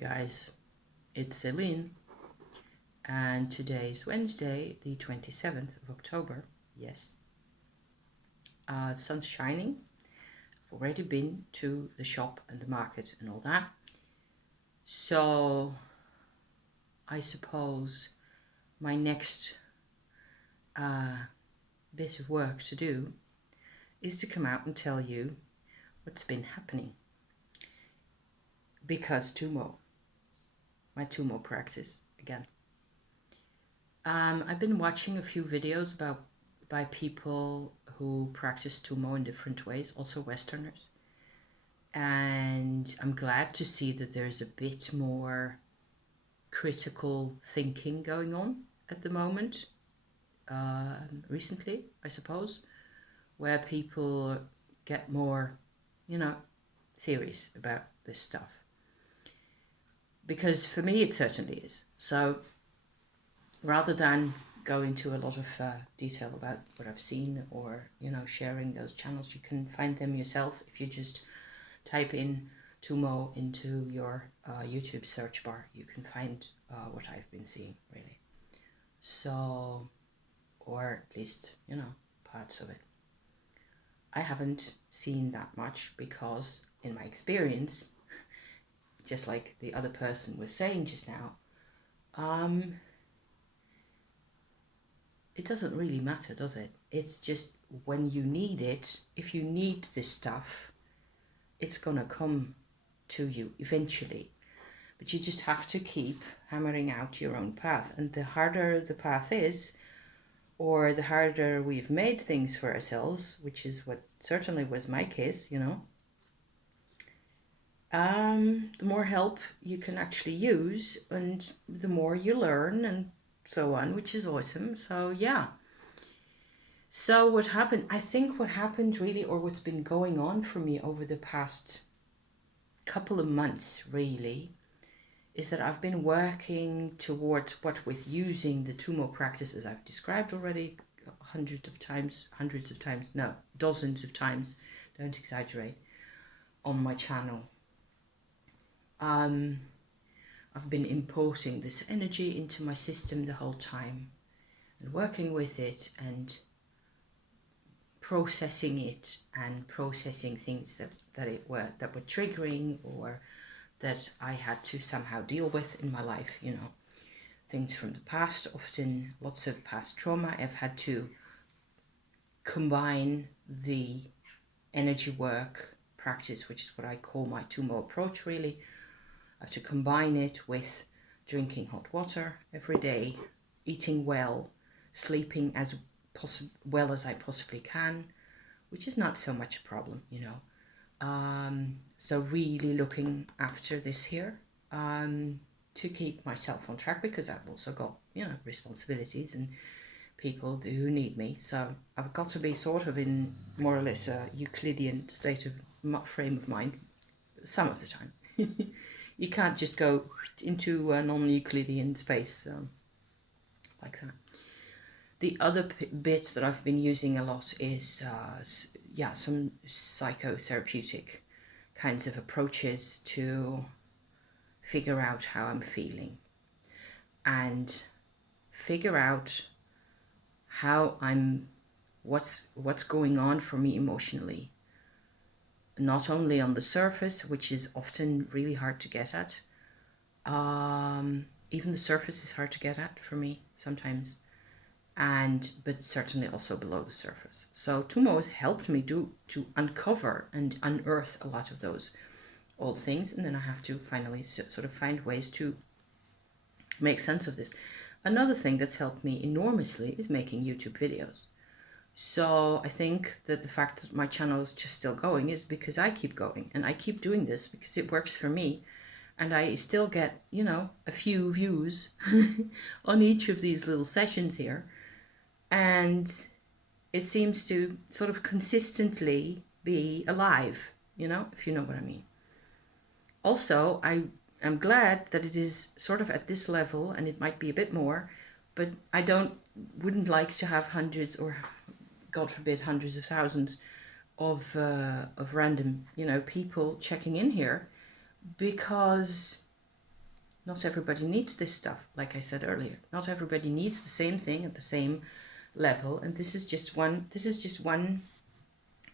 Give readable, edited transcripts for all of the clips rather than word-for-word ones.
guys, it's Celine, and today is Wednesday, the 27th of October. Yes, the sun's shining. I've already been to the shop and the market and all that. So, I suppose my next bit of work to do is to come out and tell you what's been happening. Because Tummo, my Tummo practice again. I've been watching a few videos by people who practice Tummo in different ways, also Westerners. And I'm glad to see that there's a bit more critical thinking going on at the moment, recently, I suppose, where people get more, serious about this stuff. Because for me, it certainly is. So rather than go into a lot of detail about what I've seen or, sharing those channels, you can find them yourself if you just type in Tummo into your YouTube search bar. You can find what I've been seeing, really. So, or at least, parts of it. I haven't seen that much because, in my experience, just like the other person was saying just now, it doesn't really matter, does it? It's just when you need it, if you need this stuff, it's gonna come to you eventually. But you just have to keep hammering out your own path. And the harder the path is, or the harder we've made things for ourselves, which is what certainly was my case, the more help you can actually use and the more you learn and so on, which is awesome. So yeah. So what happened, I think what happened really, or what's been going on for me over the past couple of months really, is that I've been working towards what with using the Tummo practices I've described already dozens of times, don't exaggerate, on my channel. I've been importing this energy into my system the whole time and working with it and processing it and processing things that were triggering or that I had to somehow deal with in my life, things from the past, often lots of past trauma. I've had to combine the energy work practice, which is what I call my Tummo approach really. I have to combine it with drinking hot water every day, eating well, sleeping as well as I possibly can, which is not so much a problem, So really looking after this here to keep myself on track, because I've also got, responsibilities and people who need me. So I've got to be sort of in more or less a Euclidean state of frame of mind some of the time. You can't just go into a non-Euclidean space like that. The other bits that I've been using a lot is, some psychotherapeutic kinds of approaches to figure out how I'm feeling and figure out how what's going on for me emotionally. Not only on the surface, which is often really hard to get at. Even the surface is hard to get at for me sometimes. But certainly also below the surface. So Tummo has helped me to uncover and unearth a lot of those old things. And then I have to finally sort of find ways to make sense of this. Another thing that's helped me enormously is making YouTube videos. So I think that the fact that my channel is just still going is because I keep going and I keep doing this because it works for me. And I still get, a few views on each of these little sessions here. And it seems to sort of consistently be alive, if you know what I mean. Also, I am glad that it is sort of at this level, and it might be a bit more, but I wouldn't like to have hundreds or, God forbid, hundreds of thousands of random, people checking in here, because Not everybody needs this stuff, like I said earlier. Not everybody needs the same thing at the same level, and this is just one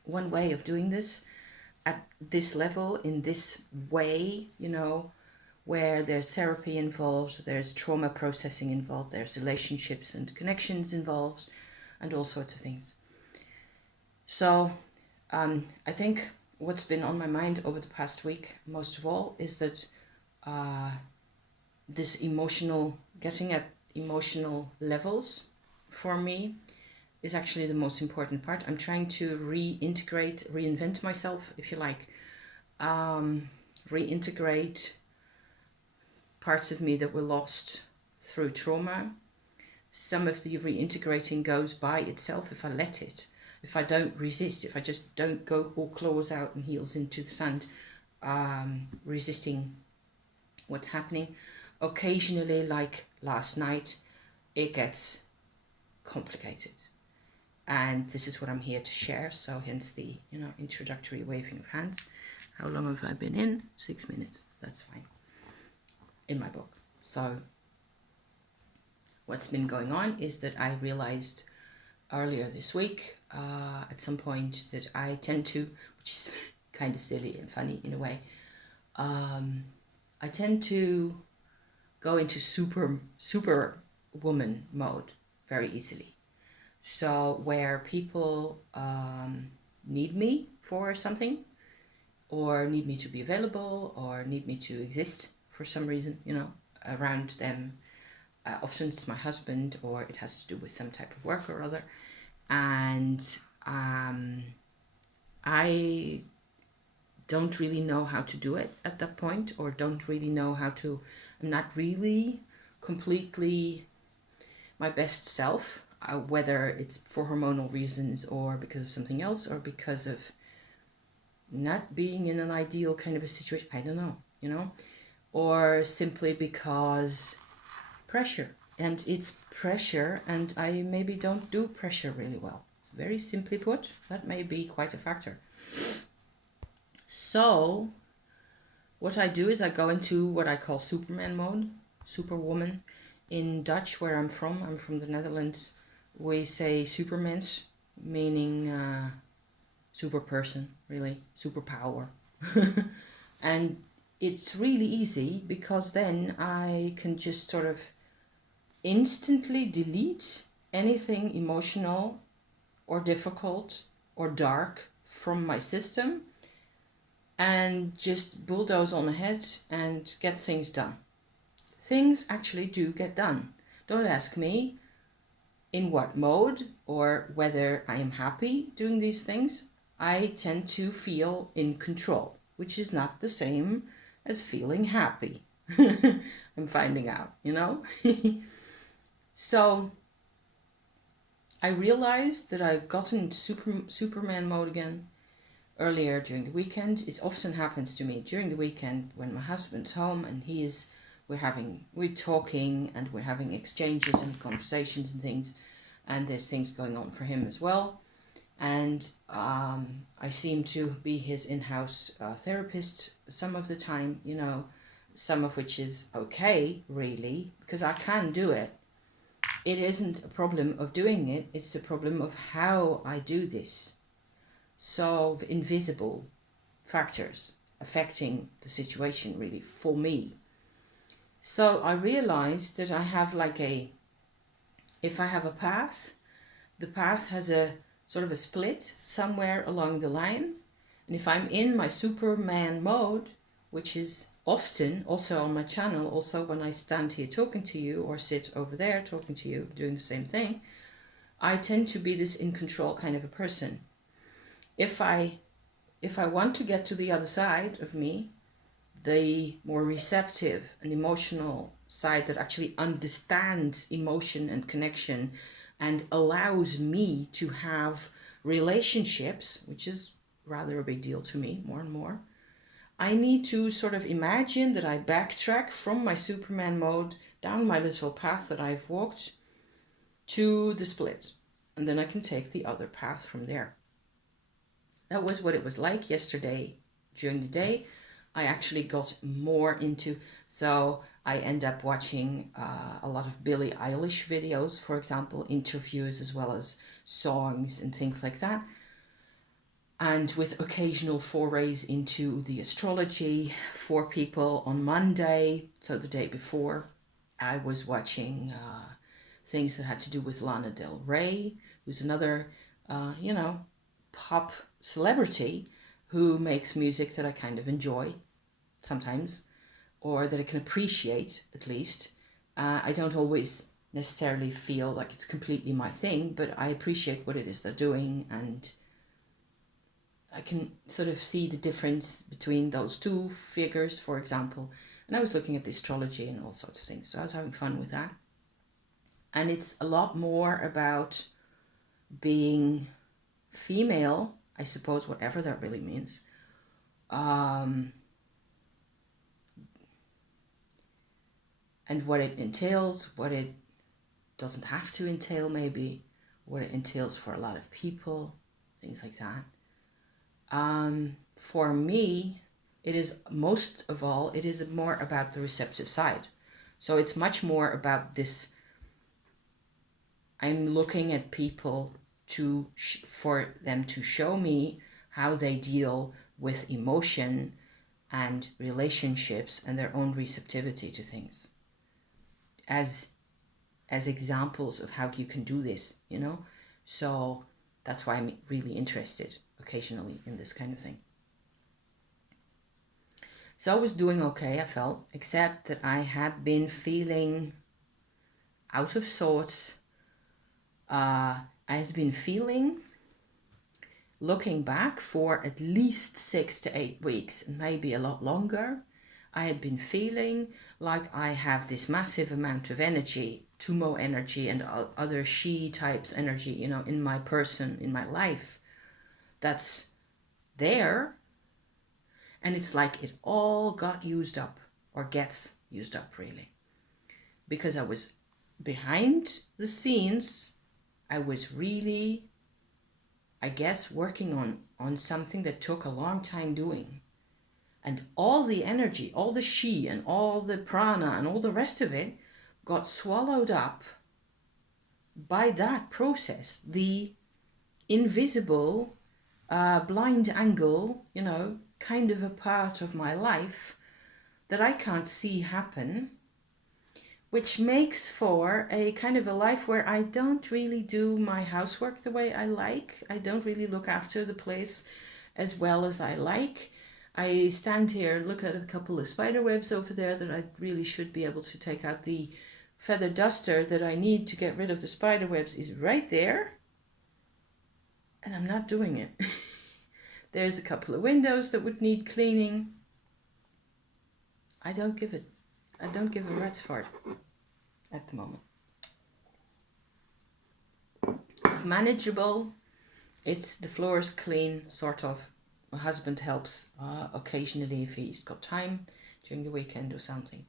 way of doing this at this level, in this way, where there's therapy involved, there's trauma processing involved, there's relationships and connections involved, and all sorts of things. So I think what's been on my mind over the past week, most of all, is that this getting at emotional levels for me is actually the most important part. I'm trying to reinvent myself, if you like, reintegrate parts of me that were lost through trauma. Some of the reintegrating goes by itself if I let it. If I don't resist, if I just don't go all claws out and heels into the sand, resisting what's happening. Occasionally, like last night, it gets complicated. And this is what I'm here to share. So hence the, introductory waving of hands. How long have I been in? 6 minutes. That's fine. In my book. So what's been going on is that I realized earlier this week, at some point, that I tend to, which is kind of silly and funny in a way, I tend to go into super woman mode very easily. So where people need me for something, or need me to be available, or need me to exist for some reason, around them. Often it's my husband, or it has to do with some type of work or other. And I don't really know how to do it at that point, or don't really know how to, I'm not really completely my best self, whether it's for hormonal reasons or because of something else, or because of not being in an ideal kind of a situation. I don't know, or simply because pressure. And it's pressure, and I maybe don't do pressure really well. Very simply put, that may be quite a factor. So what I do is I go into what I call Superman mode, Superwoman. In Dutch, where I'm from the Netherlands, we say supermens, meaning super person, really, superpower. And it's really easy, because then I can just sort of instantly delete anything emotional or difficult or dark from my system, and just bulldoze on ahead and get things done. Things actually do get done. Don't ask me in what mode or whether I am happy doing these things. I tend to feel in control, which is not the same as feeling happy. I'm finding out, So I realized that I got into Superman mode again earlier during the weekend. It often happens to me during the weekend when my husband's home and we're talking and we're having exchanges and conversations and things, and there's things going on for him as well. And I seem to be his in-house therapist some of the time, some of which is okay, really, because I can do it. It isn't a problem of doing it, it's a problem of how I do this. So invisible factors affecting the situation, really, for me. So I realized that I have if I have a path, the path has a sort of a split somewhere along the line. And if I'm in my Superman mode, which is often also on my channel, also when I stand here talking to you, or sit over there talking to you, doing the same thing, I tend to be this in control kind of a person. If I want to get to the other side of me, the more receptive and emotional side that actually understands emotion and connection and allows me to have relationships, which is rather a big deal to me more and more, I need to sort of imagine that I backtrack from my Superman mode down my little path that I've walked to the split. And then I can take the other path from there. That was what it was like yesterday during the day. I actually got more into, so I end up watching a lot of Billie Eilish videos, for example, interviews as well as songs and things like that. And with occasional forays into the astrology for people on Monday, so the day before, I was watching things that had to do with Lana Del Rey, who's another, pop celebrity who makes music that I kind of enjoy sometimes, or that I can appreciate at least. I don't always necessarily feel like it's completely my thing, but I appreciate what it is they're doing, and I can sort of see the difference between those two figures, for example. And I was looking at the astrology and all sorts of things, so I was having fun with that. And it's a lot more about being female, I suppose, whatever that really means. And what it entails, what it doesn't have to entail, maybe, what it entails for a lot of people, things like that. For me, it is most of all, it is more about the receptive side. So it's much more about this. I'm looking at people for them to show me how they deal with emotion and relationships and their own receptivity to things as examples of how you can do this, So that's why I'm really interested occasionally in this kind of thing. So I was doing okay, I felt, except that I had been feeling out of sorts. I had been feeling, looking back for at least 6 to 8 weeks, maybe a lot longer, I had been feeling like I have this massive amount of energy, Tummo energy and other she types energy, in my person, in my life, that's there. And it's like it all got used up, or gets used up, really. Because I was behind the scenes, I was really, I guess, working on something that took a long time doing. And all the energy, all the chi and all the prana and all the rest of it got swallowed up by that process. The invisible, blind angle, kind of a part of my life that I can't see happen, which makes for a kind of a life where I don't really do my housework the way I like. I don't really look after the place as well as I like. I stand here and look at a couple of spider webs over there that I really should be able to take out. The feather duster that I need to get rid of the spider webs is right there, and I'm not doing it. There's a couple of windows that would need cleaning. I don't give a rat's fart at the moment. It's manageable. It's the floor's clean, sort of. My husband helps occasionally if he's got time during the weekend or something.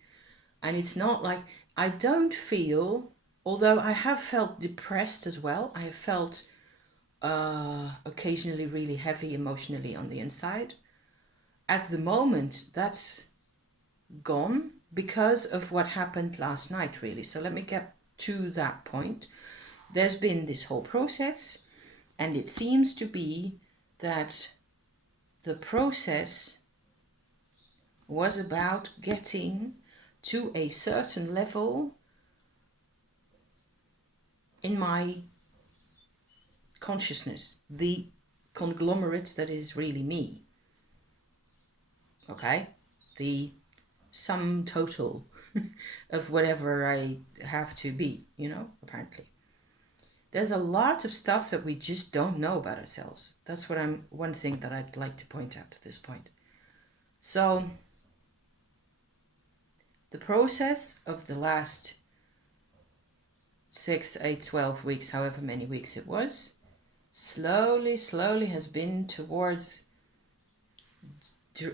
And it's not like, I don't feel, although I have felt depressed as well. I have felt occasionally really heavy emotionally on the inside. At the moment, that's gone because of what happened last night, really. So let me get to that point. There's been this whole process, and it seems to be that the process was about getting to a certain level in my consciousness, the conglomerate that is really me. Okay? The sum total of whatever I have to be, apparently. There's a lot of stuff that we just don't know about ourselves. That's one thing that I'd like to point out at this point. So, the process of the last 6, 8, 12 weeks, however many weeks it was, slowly has been towards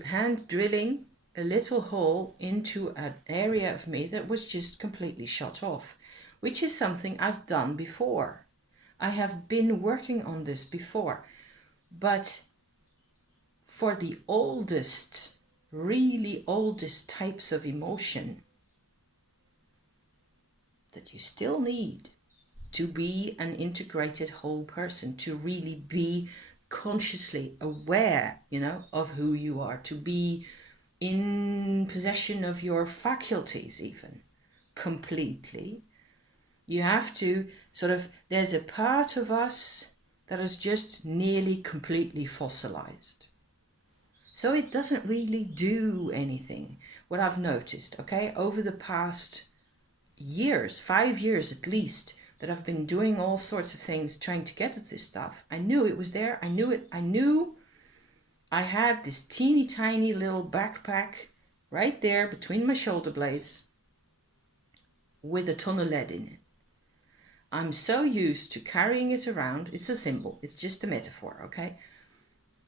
hand drilling a little hole into an area of me that was just completely shut off, which is something I've done before. I have been working on this before, but for the oldest, really oldest types of emotion, that you still need to be an integrated whole person, to really be consciously aware, of who you are, to be in possession of your faculties, even completely. You have to there's a part of us that is just nearly completely fossilized. So it doesn't really do anything. What I've noticed, over the past years, 5 years at least, that I've been doing all sorts of things trying to get at this stuff. I knew it was there. I knew it. I knew I had this teeny tiny little backpack right there between my shoulder blades with a ton of lead in it. I'm so used to carrying it around. It's a symbol. It's just a metaphor, okay?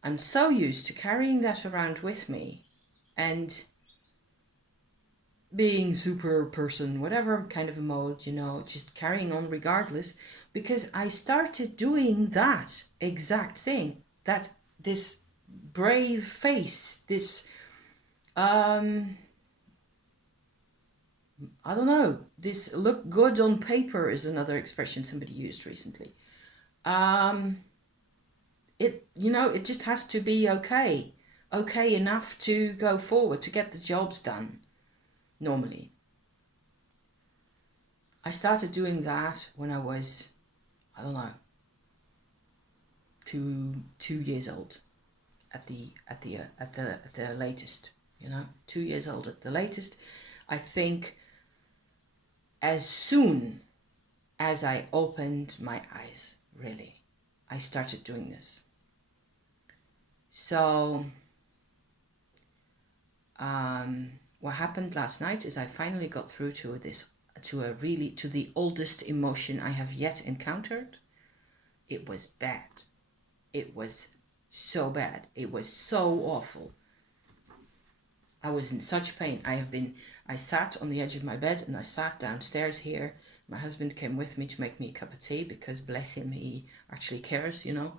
I'm so used to carrying that around with me and being super person, whatever kind of a mode, just carrying on regardless, because I started doing that exact thing, that this brave face, this, I don't know, this look good on paper is another expression somebody used recently. It just has to be okay enough to go forward, to get the jobs done. Normally, I started doing that when I was, I don't know, 2 years old, at the latest. 2 years old at the latest. I think as soon as I opened my eyes, really, I started doing this. So, what happened last night is I finally got through to the oldest emotion I have yet encountered. It was bad. It was so bad. It was so awful. I was in such pain. I sat on the edge of my bed and I sat downstairs here. My husband came with me to make me a cup of tea because, bless him, he actually cares, and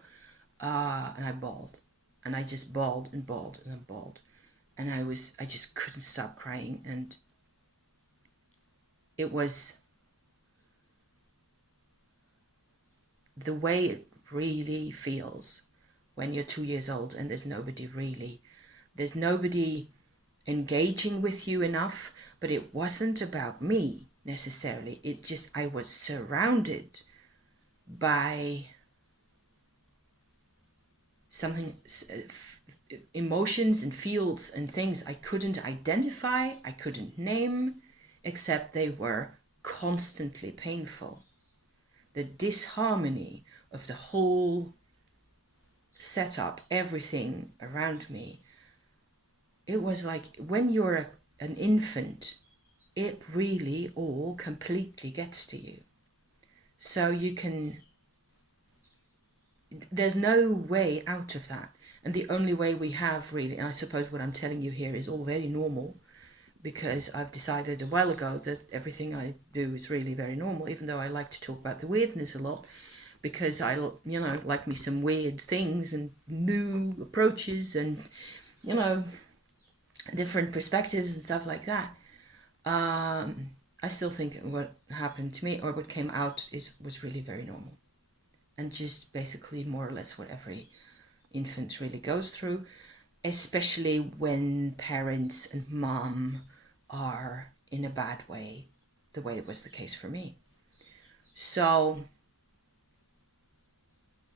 I bawled. And I just bawled and bawled and bawled. And I just couldn't stop crying. And it was the way it really feels when you're 2 years old and there's nobody engaging with you enough. But it wasn't about me necessarily. I was surrounded by something, emotions and fields and things I couldn't identify, I couldn't name, except they were constantly painful. The disharmony of the whole setup, everything around me. It was like when you're an infant, it really all completely gets to you. So there's no way out of that. And the only way we have, really, and I suppose what I'm telling you here is all very normal, because I've decided a while ago that everything I do is really very normal, even though I like to talk about the weirdness a lot, because I, like me some weird things and new approaches and, different perspectives and stuff like that. I still think what happened to me, or what came out, was really very normal. And just basically more or less what every infant really goes through, especially when parents and mom are in a bad way, the way it was the case for me. So,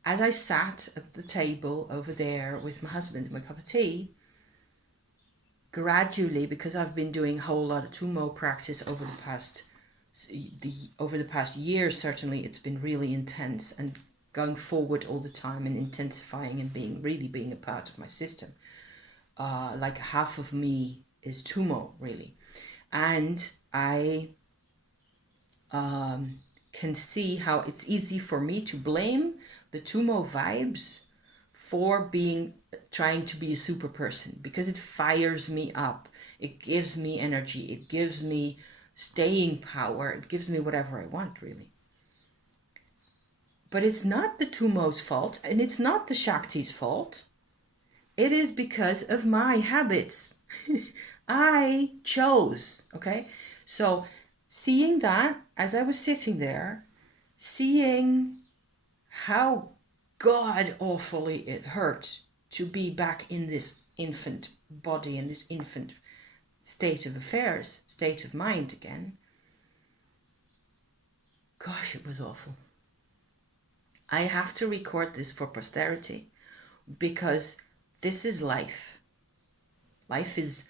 as I sat at the table over there with my husband and my cup of tea, gradually, because I've been doing a whole lot of Tummo practice over the past year, certainly it's been really intense and going forward all the time and intensifying and being a part of my system. Like half of me is Tummo, really. And I can see how it's easy for me to blame the Tummo vibes for trying to be a super person, because it fires me up. It gives me energy. It gives me staying power. It gives me whatever I want, really. But it's not the Tummo's fault, and it's not the Shakti's fault. It is because of my habits. I chose, okay? So seeing that as I was sitting there, seeing how god awfully it hurt to be back in this infant body, in this infant state of affairs, state of mind again. Gosh, it was awful. I have to record this for posterity because this is life. Life is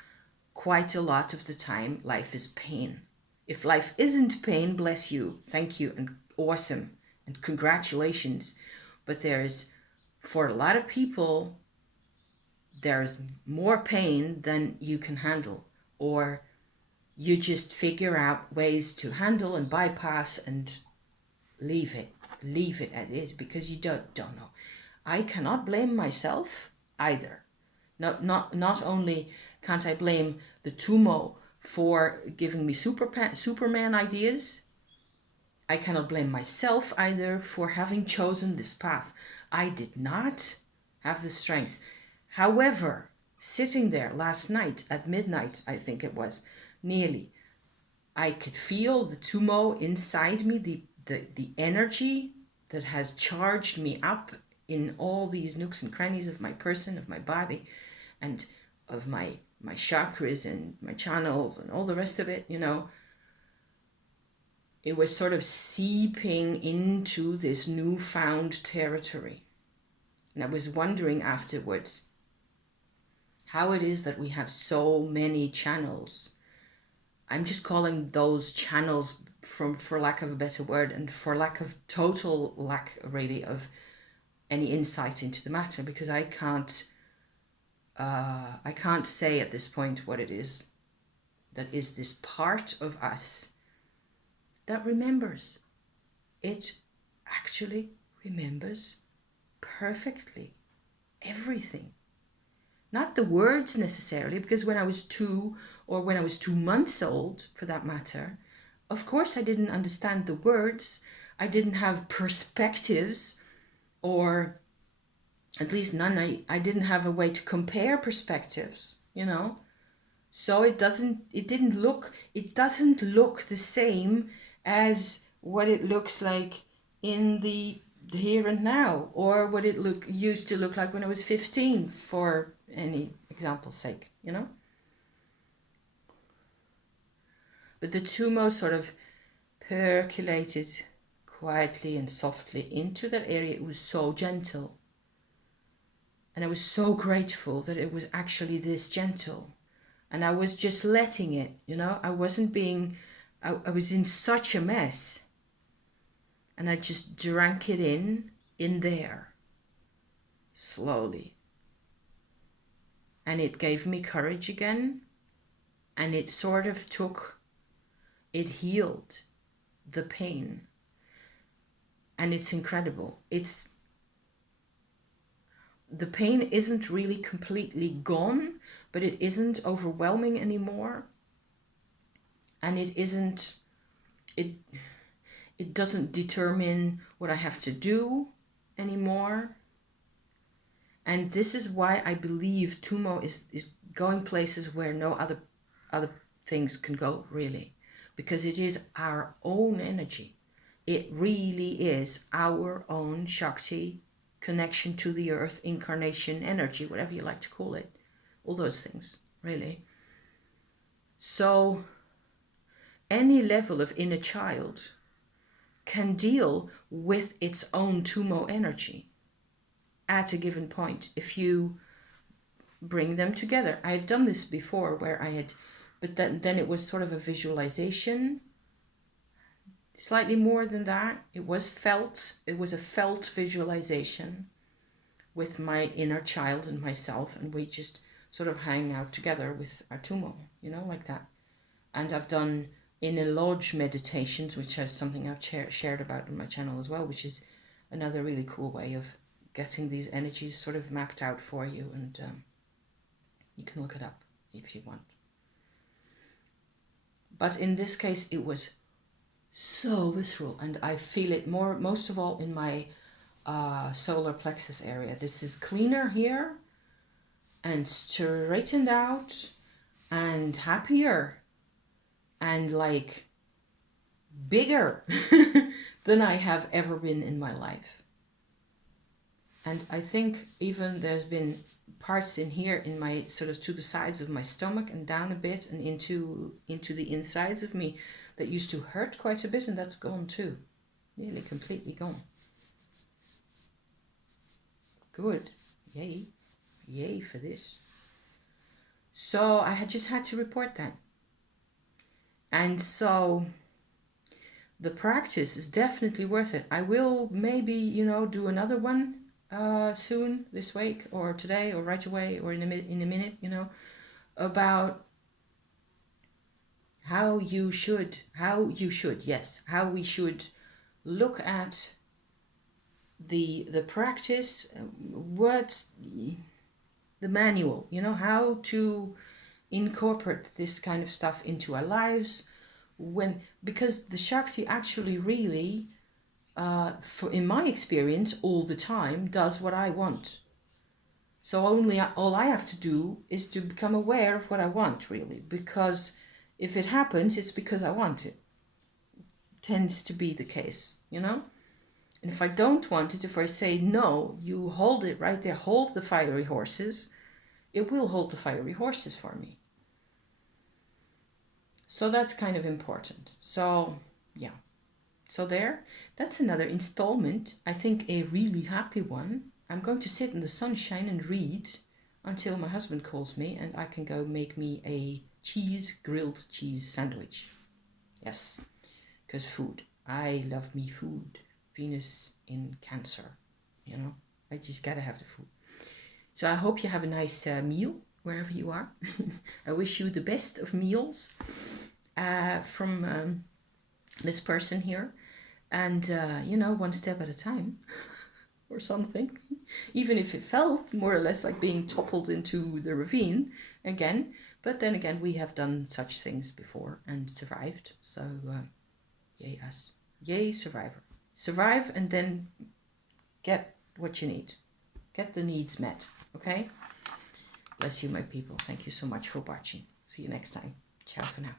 quite a lot of the time, life is pain. If life isn't pain, bless you, thank you, and awesome, and congratulations. But for a lot of people, there's more pain than you can handle, or you just figure out ways to handle and bypass and leave it as is because you don't know. I cannot blame myself either. Not only can't I blame the Tummo for giving me Superman ideas, I cannot blame myself either for having chosen this path. I did not have the strength. However, sitting there last night at midnight, I think it was, nearly, I could feel the Tummo inside me, the energy that has charged me up in all these nooks and crannies of my person, of my body, and of my chakras and my channels and all the rest of it, it was sort of seeping into this newfound territory. And I was wondering afterwards how it is that we have so many channels. I'm just calling those channels for lack of a better word, and for total lack really of any insight into the matter, because I can't say at this point what it is that is this part of us that remembers. It actually remembers perfectly everything. Not the words necessarily, because when I was 2, or when I was 2 months old for that matter, of course I didn't understand the words. I didn't have perspectives, or at least none. I didn't have a way to compare perspectives, So it doesn't look the same as what it looks like in the here and now, or what it used to look like when I was 15, for any example's sake, But the Tummo sort of percolated quietly and softly into that area. It was so gentle. And I was so grateful that it was actually this gentle. And I was just letting it, I wasn't I was in such a mess. And I just drank it in there, slowly. And it gave me courage again. And it sort of it healed the pain. And it's incredible. The pain isn't really completely gone, but it isn't overwhelming anymore. And it doesn't determine what I have to do anymore. And this is why I believe Tummo is going places where no other things can go, really. Because it is our own energy. It really is our own Shakti, connection to the earth, incarnation, energy, whatever you like to call it. All those things, really. So any level of inner child can deal with its own Tummo energy at a given point if you bring them together. I've done this before where but then it was sort of a visualization. Slightly more than that, it was a felt visualization with my inner child and myself, and we just sort of hang out together with our Tummo, like that. And I've done inner lodge meditations, which is something I've shared about on my channel as well, which is another really cool way of getting these energies sort of mapped out for you, and you can look it up if you want. But in this case, it was so visceral, and I feel it most of all in my solar plexus area. This is cleaner here and straightened out and happier and like bigger than I have ever been in my life. And I think even there's been parts in here in my sort of to the sides of my stomach and down a bit and into the insides of me that used to hurt quite a bit, and that's gone too. Nearly completely gone. Good. Yay. Yay for this. So I had just had to report that. And so the practice is definitely worth it. I will maybe, do another one soon this week or today or right away or in a minute, about how we should look at the practice, what's the manual, how to incorporate this kind of stuff into our lives, because the Shakti actually really, in my experience, all the time does what I want. So all I have to do is to become aware of what I want, really, because if it happens, it's because I want it. Tends to be the case, And if I don't want it, if I say no, you hold it right there, hold the fiery horses, it will hold the fiery horses for me. So that's kind of important. So, yeah. So that's another installment. I think a really happy one. I'm going to sit in the sunshine and read until my husband calls me and I can go make me a grilled cheese sandwich. Yes, because food. I love me food. Venus in Cancer, I just gotta have the food. So I hope you have a nice meal wherever you are. I wish you the best of meals from this person here. And, one step at a time or something. Even if it felt more or less like being toppled into the ravine again. But then again, we have done such things before and survived. So, yay us. Yay, survivor. Survive and then get what you need. Get the needs met. Okay? Bless you, my people. Thank you so much for watching. See you next time. Ciao for now.